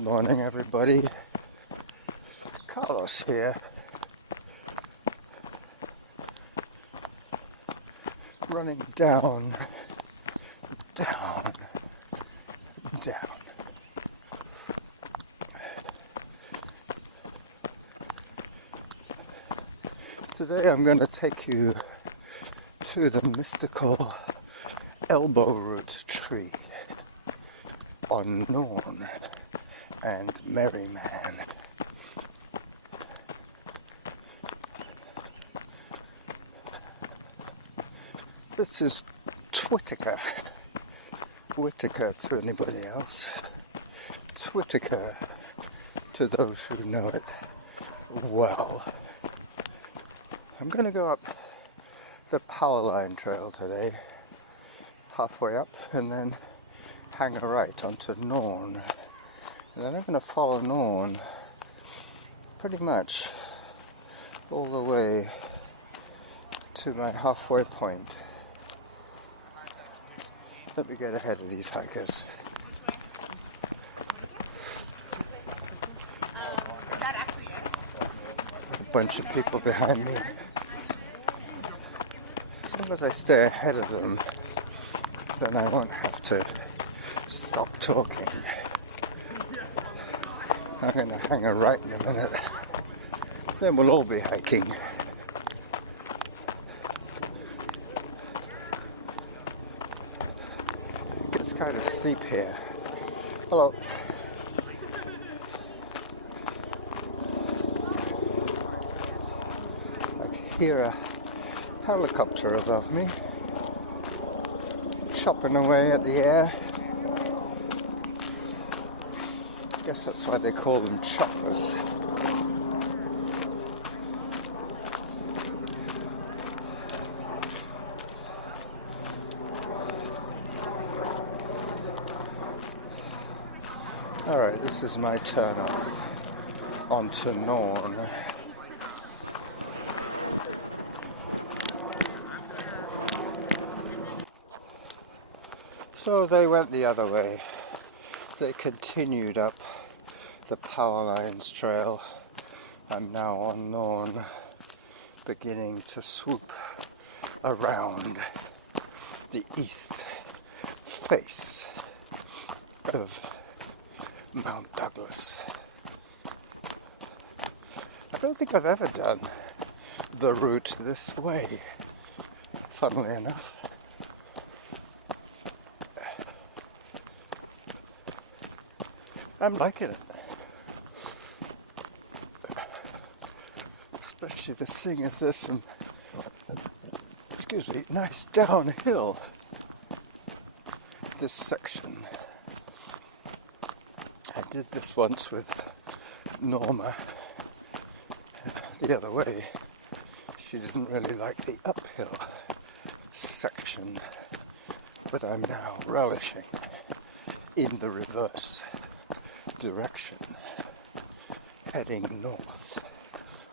Good morning, everybody. Carlos here. Running down. Today I'm going to take you to the mystical elbow root tree on Norn and Merryman. This is Whittaker to anybody else. Whittaker to those who know it well. I'm going to go up the power line trail today, halfway up, and then hang a right onto Norn. And then I'm going to follow Norn pretty much all the way to my halfway point. Let me get ahead of these hikers. A bunch of people behind me. As long as I stay ahead of them, then I won't have to stop talking. I'm going to hang a right in a minute. Then we'll all be hiking. It's kind of steep here. Hello. I can hear a helicopter above me, chopping away at the air. I guess that's why they call them choppers. Alright, this is my turn off onto Norn. So they went the other way. They continued up the power lines trail. I'm now on Norn, beginning to swoop around the east face of Mount Douglas. I don't think I've ever done the route this way, funnily enough. I'm liking it. Especially the seeing as there's some, nice downhill this section. I did this once with Norma the other way. She didn't really like the uphill section, but I'm now relishing in the reverse direction, heading north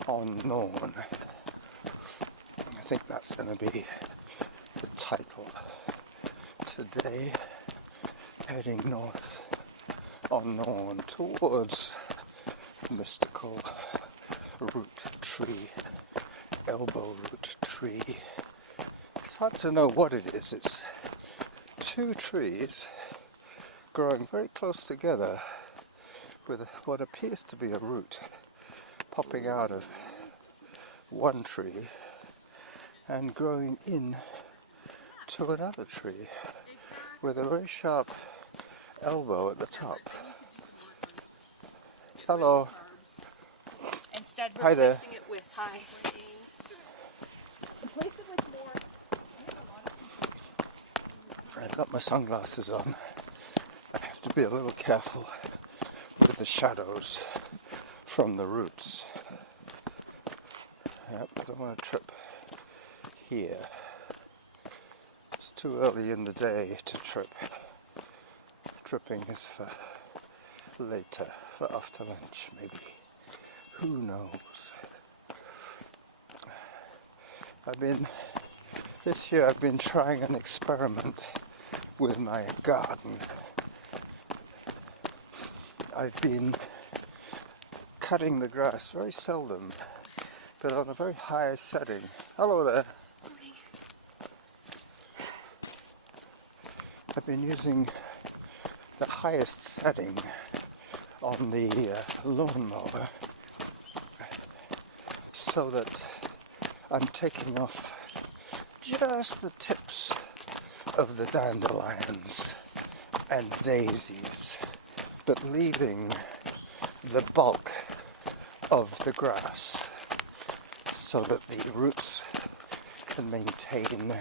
on Norn. I think that's going to be the title today, heading north on Norn towards the mystical root tree, elbow root tree. It's hard to know what it is. It's two trees growing very close together with what appears to be a root popping out of one tree and growing in to another tree with a very sharp elbow at the top. Hello. Instead, Hi there. replacing it with hi. Replace it with more. I've got my sunglasses on. I have to be a little careful with the shadows from the roots. Yep, I don't want to trip here. It's too early in the day to trip. Tripping is for later, for after lunch maybe. Who knows? This year I've been trying an experiment with my garden. I've been cutting the grass very seldom, but on a very high setting. Hello there. Morning. I've been using the highest setting on the lawnmower so that I'm taking off just the tips of the dandelions and daisies, but leaving the bulk of the grass so that the roots can maintain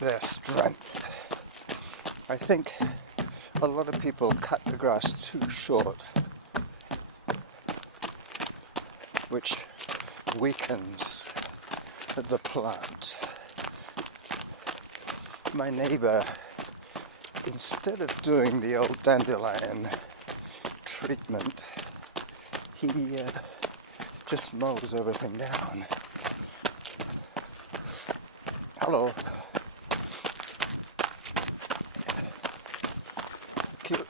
their strength. I think a lot of people cut the grass too short, which weakens the plant. My neighbor, instead of doing the old dandelion treatment, he just mows everything down. Hello. Cute.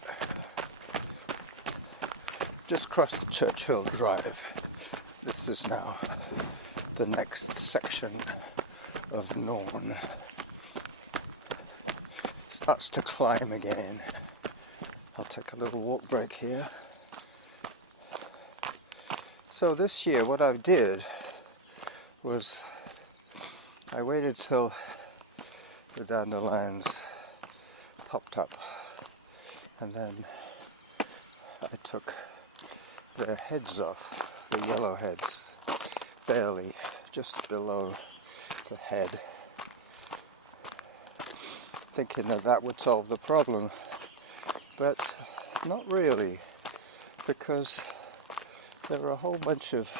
Just crossed Churchill Drive. This is now the next section of Norn. Starts to climb again. I'll take a little walk break here. So this year what I did was I waited till the dandelions popped up, and then I took their heads off, the yellow heads, barely just below the head, thinking that that would solve the problem, but not really, because there were a whole bunch of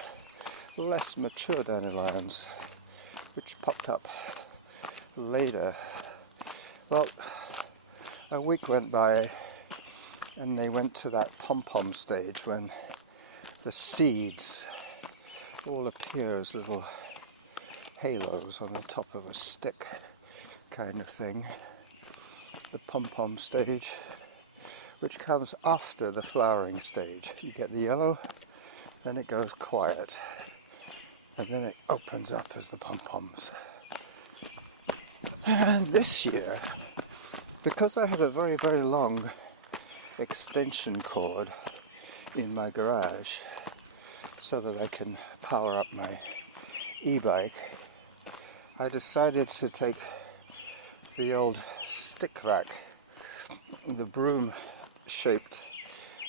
less mature dandelions which popped up later. Well, a week went by and they went to that pom-pom stage when the seeds all appear as little halos on the top of a stick kind of thing. The pom-pom stage, which comes after the flowering stage. You get the yellow, then it goes quiet, and then it opens up as the pom-poms. And this year, because I have a very, very long extension cord in my garage so that I can power up my e-bike, I decided to take the old stick vac, the broom-shaped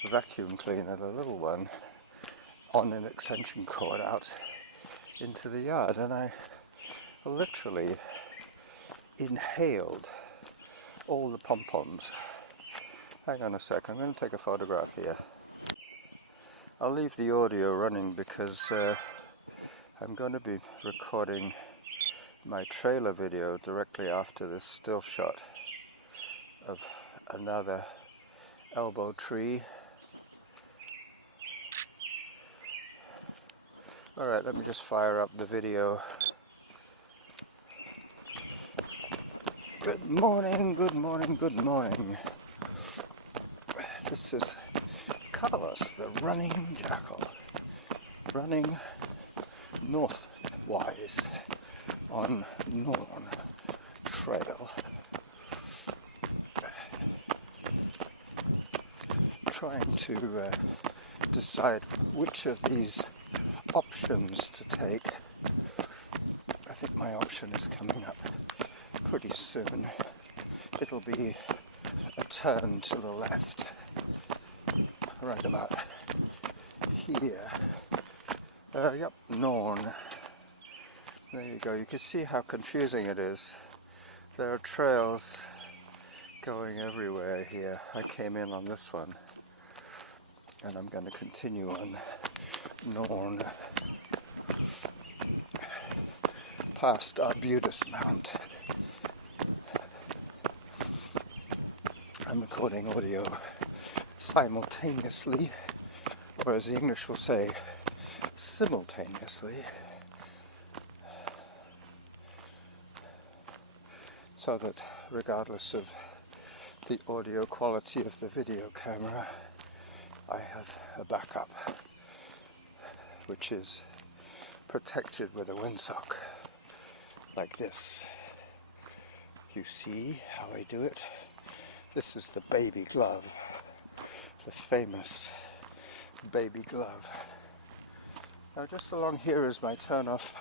vacuum cleaner, the little one, on an extension cord out into the yard, and I literally inhaled all the pom-poms. Hang on a sec, I'm going to take a photograph here. I'll leave the audio running because I'm going to be recording my trailer video directly after this still shot of another elbow tree. Alright, let me just fire up the video. Good morning, good morning, good morning. This is Carlos, the running jackal, running northwise on Norn Trail. Trying to decide which of these options to take. I think my option is coming up pretty soon. It'll be a turn to the left, right about here. Yep, Norn. There you go. You can see how confusing it is. There are trails going everywhere here. I came in on this one, and I'm going to continue on Norn past Arbutus Mount. I'm recording audio simultaneously, or as the English will say, simultaneously, so that regardless of the audio quality of the video camera, I have a backup which is protected with a windsock like this. You see how I do it? This is the baby glove, the famous baby glove. Now just along here is my turnoff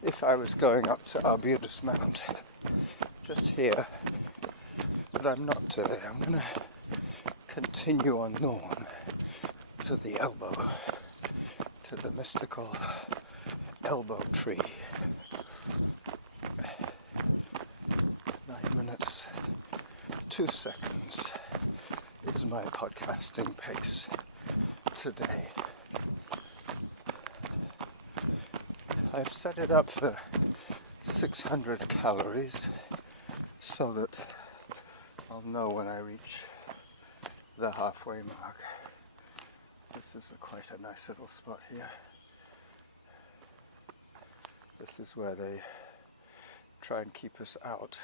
if I was going up to Arbutus Mount. Just here, but I'm not today. I'm going to continue on Norn to the elbow, to the mystical elbow tree. 9 minutes, 2 seconds is my podcasting pace today. I've set it up for 600 calories so that I'll know when I reach the halfway mark. This is quite a nice little spot here. This is where they try and keep us out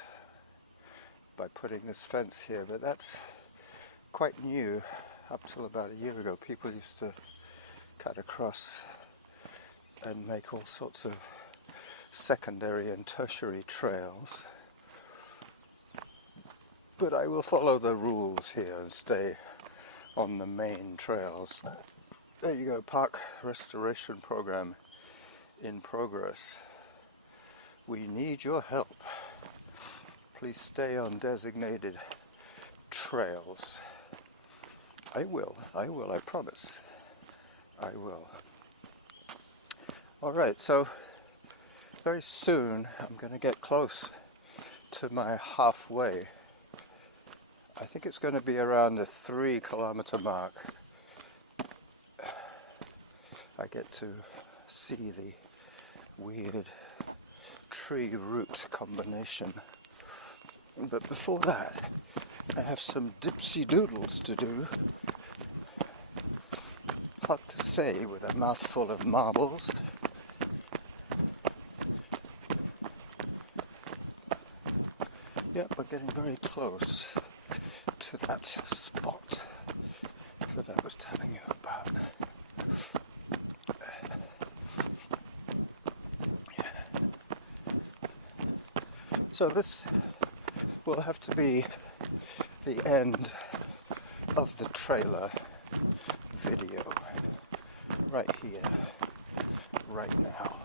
by putting this fence here, but that's quite new. Up till about a year ago, people used to cut across and make all sorts of secondary and tertiary trails. But I will follow the rules here and stay on the main trails. There you go, park restoration program in progress. We need your help. Please stay on designated trails. I will, I promise. I will. Alright, so very soon I'm going to get close to my halfway. I think it's going to be around the 3 kilometer mark. I get to see the weird tree root combination. But before that, I have some dipsy doodles to do. Hard to say with a mouthful of marbles. Yep, we're getting very close to that spot that I was telling you about. So this will have to be the end of the trailer video right here, right now.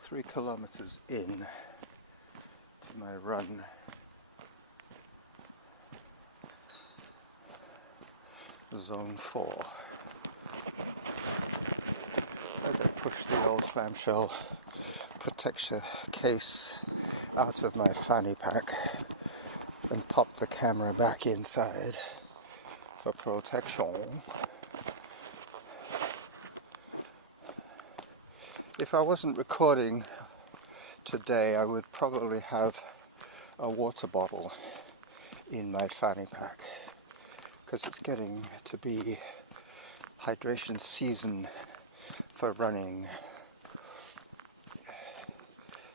Three kilometers in to my run. Zone 4. As I push the old clamshell protection case out of my fanny pack and pop the camera back inside for protection. If I wasn't recording today, I would probably have a water bottle in my fanny pack because it's getting to be hydration season for running.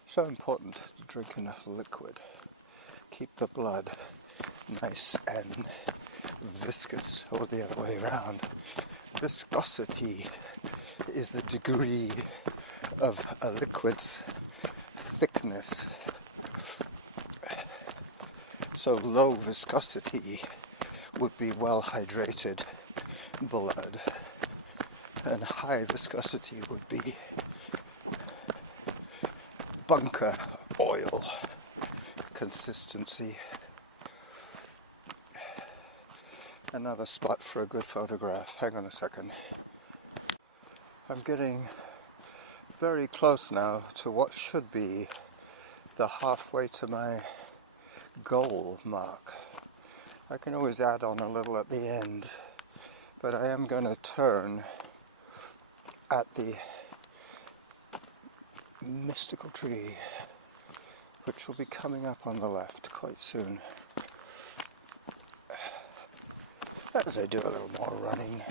So important to drink enough liquid. Keep the blood nice and viscous, or the other way around. Viscosity is the degree of a liquid's thickness. So low viscosity would be well hydrated blood, and high viscosity would be bunker oil consistency. Another spot for a good photograph. Hang on a second. I'm getting very close now to what should be the halfway to my goal mark. I can always add on a little at the end, but I am going to turn at the mystical tree, which will be coming up on the left quite soon. As I do a little more running,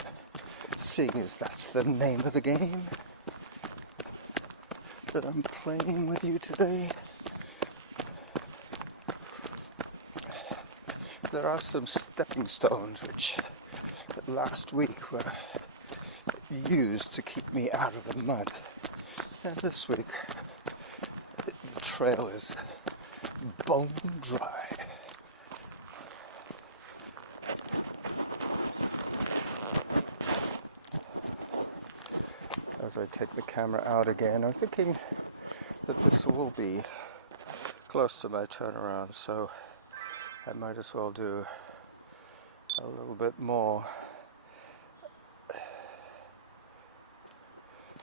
seeing as that's the name of the game that I'm playing with you today, there are some stepping stones which last week were used to keep me out of the mud, and this week the trail is bone dry. As I take the camera out again, I'm thinking that this will be close to my turnaround, so I might as well do a little bit more.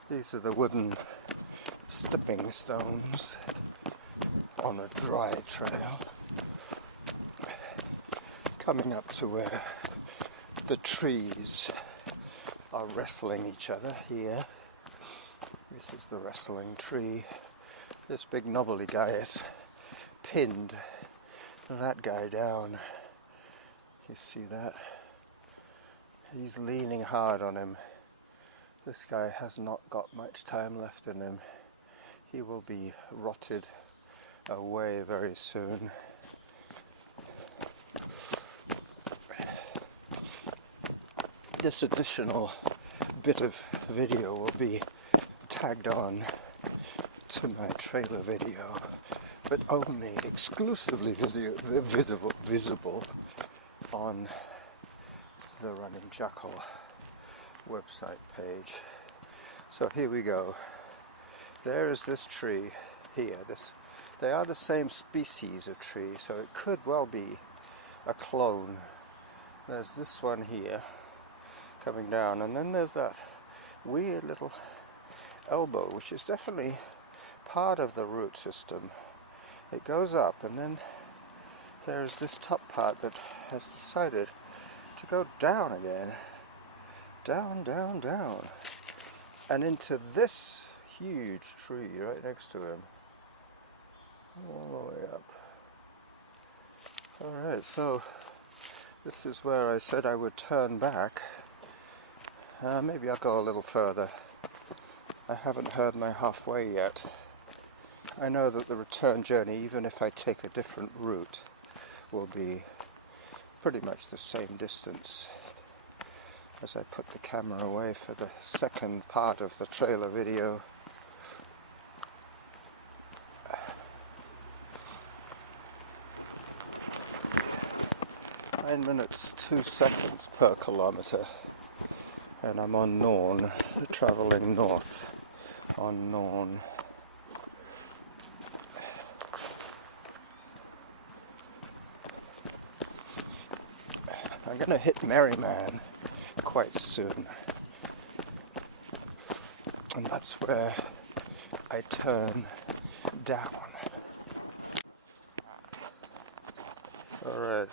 These are the wooden stepping stones on a dry trail, coming up to where the trees are wrestling each other here. This is the wrestling tree. This big knobbly guy is pinned that guy down. You see that? He's leaning hard on him. This guy has not got much time left in him. He will be rotted away very soon. This additional bit of video will be tagged on to my trailer video, but only exclusively visible on the Running Jackal website page. So here we go. There is this tree here. They are the same species of tree, so it could well be a clone. There's this one here coming down, and then there's that weird little elbow, which is definitely part of the root system. It goes up, and then there's this top part that has decided to go down again. Down, down, down. And into this huge tree right next to him. All the way up. Alright, so this is where I said I would turn back. Maybe I'll go a little further. I haven't heard my halfway yet. I know that the return journey, even if I take a different route, will be pretty much the same distance. As I put the camera away for the second part of the trailer video. "9 minutes 2 seconds per kilometer, and I'm on Norn, travelling north on Norn. I'm going to hit Merryman quite soon, and that's where I turn down. Alright,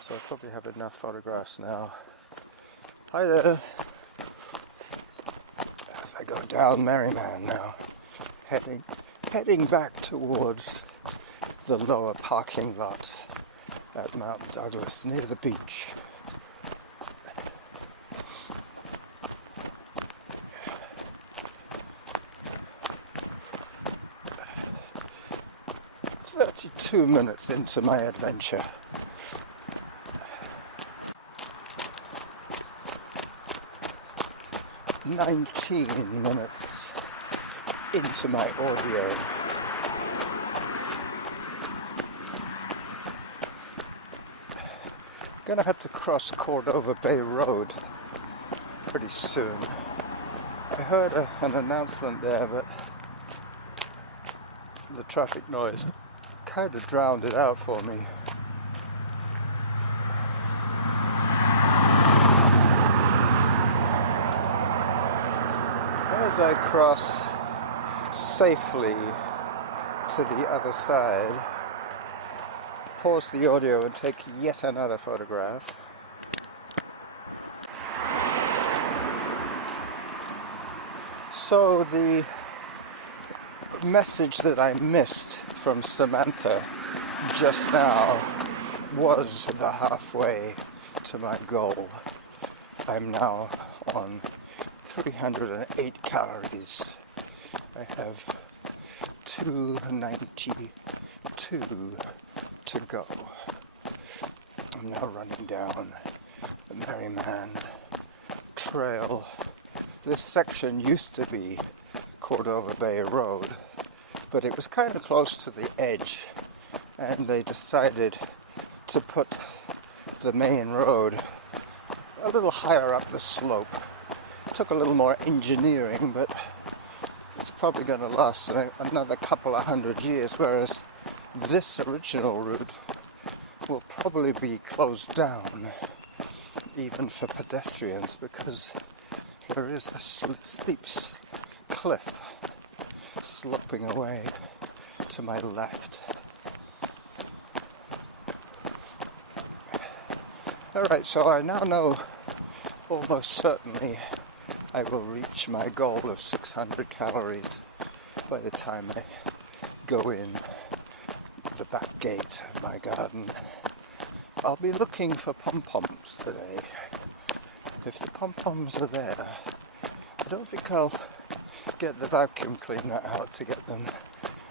so I probably have enough photographs now. Hi there! As I go down Merryman now, heading back towards the lower parking lot at Mount Douglas near the beach. "32 minutes into my adventure. "19 minutes into my audio. Gonna have to cross Cordova Bay Road pretty soon. I heard an announcement there, but the traffic noise kind of drowned it out for me. As I cross safely to the other side, pause the audio and take yet another photograph. So the message that I missed from Samantha just now was the halfway to my goal. I'm now on 308 calories. I have 292 to go. I'm now running down the Merryman Trail. This section used to be Cordova Bay Road, but it was kind of close to the edge, and they decided to put the main road a little higher up the slope. It took a little more engineering, but it's probably going to last another couple of 100 years, whereas this original route will probably be closed down even for pedestrians, because there is a steep cliff sloping away to my left. Alright, so I now know almost certainly I will reach my goal of 600 calories by the time I go in the back gate of my garden. I'll be looking for pom-poms today. If the pom-poms are there, I don't think I'll get the vacuum cleaner out to get them.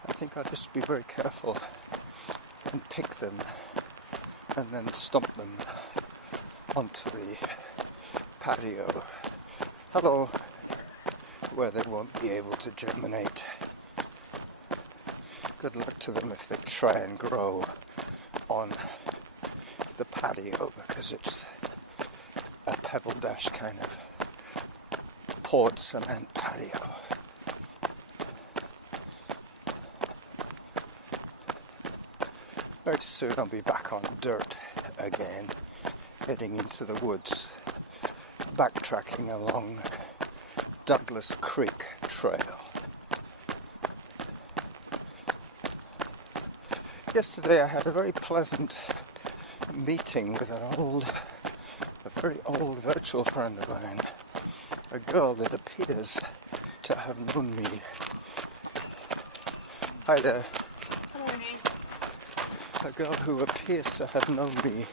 I think I'll just be very careful and pick them and then stomp them onto the patio. Hello, where they won't be able to germinate. Good luck to them if they try and grow on the patio, because it's a pebble dash kind of poured cement patio. Very soon I'll be back on dirt again, heading into the woods, backtracking along Douglas Creek Trail. Yesterday I had a very pleasant meeting with a very old virtual friend of mine, a girl that appears to have known me. Hi there. Hello. A girl who appears to have known me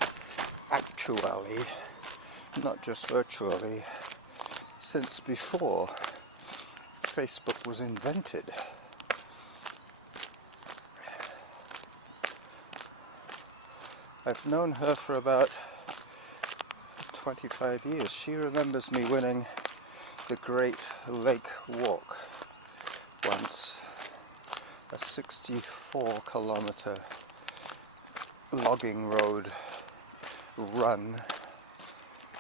actually, not just virtually, since before Facebook was invented. I've known her for about 25 years. She remembers me winning the Great Lake Walk once, a 64-kilometer logging road run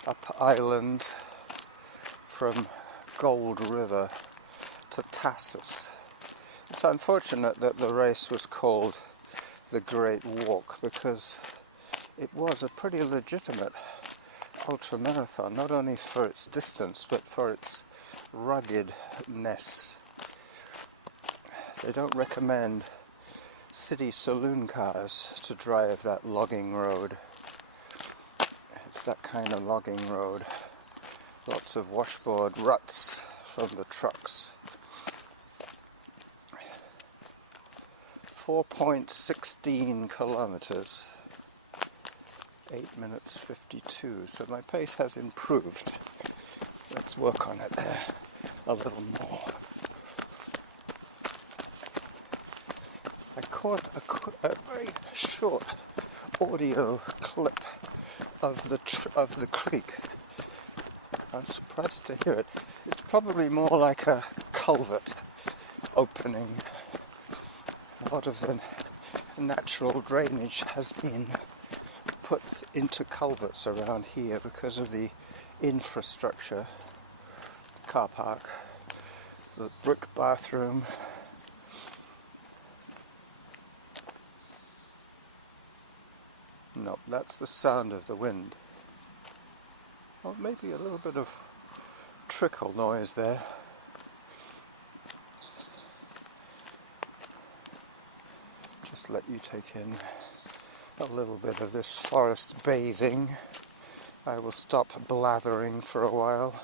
up island from Gold River to Tassus. It's unfortunate that the race was called the Great Walk, because it was a pretty legitimate ultramarathon, not only for its distance but for its ruggedness. They don't recommend city saloon cars to drive that logging road. It's that kind of logging road. Lots of washboard ruts from the trucks. 4.16 kilometers. 8 minutes 52, so my pace has improved. Let's work on it there a little more. I caught a very short audio clip of the creek. I'm surprised to hear it. It's probably more like a culvert opening. A lot of the natural drainage has been put into culverts around here because of the infrastructure. Car park, the brick bathroom. No, that's the sound of the wind. Well, maybe a little bit of trickle noise there. Just let you take in a little bit of this forest bathing. I will stop blathering for a while.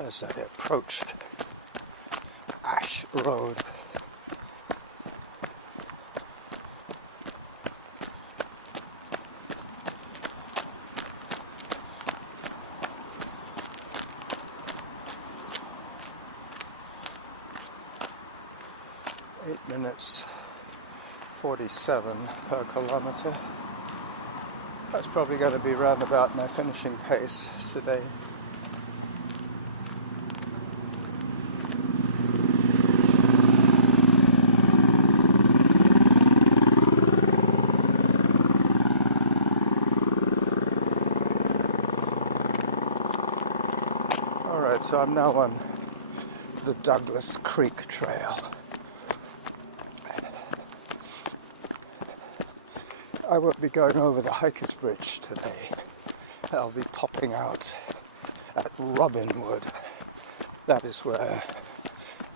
as I approach Ash Road. Minutes 47 per kilometer. That's probably going to be round about my finishing pace today. Alright, so I'm now on the Douglas Creek Trail. I won't be going over the Hiker's Bridge today. I'll be popping out at Robinwood. That is where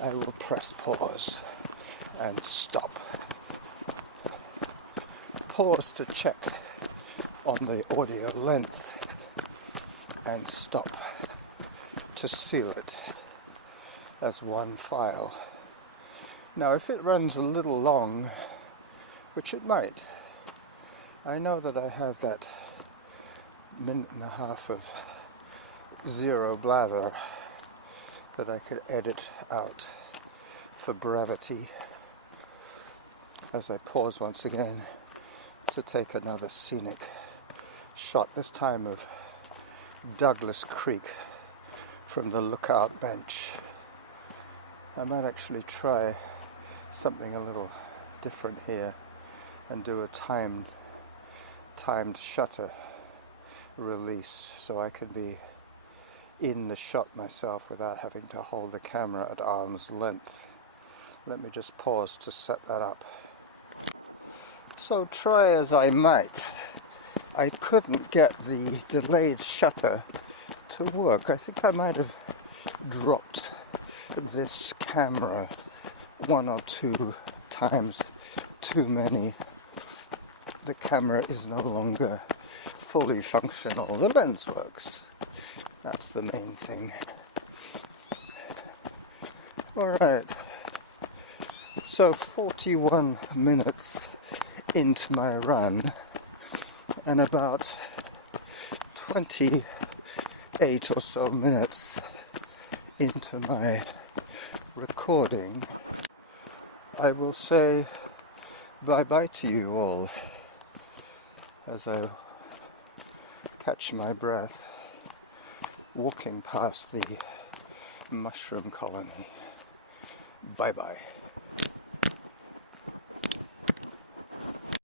I will press pause and stop. Pause to check on the audio length and stop to seal it as one file. Now if it runs a little long, which it might, I know that I have that minute and a half of zero blather that I could edit out for brevity as I pause once again to take another scenic shot, this time of Douglas Creek from the lookout bench. I might actually try something a little different here and do a timed shutter release so I can be in the shot myself without having to hold the camera at arm's length. Let me just pause to set that up. So try as I might, I couldn't get the delayed shutter to work. I think I might have dropped this camera one or two times too many. The camera is no longer fully functional. The lens works. That's the main thing. Alright. So 41 minutes into my run and about 28 or so minutes into my recording, I will say bye-bye to you all as I catch my breath walking past the mushroom colony. Bye-bye.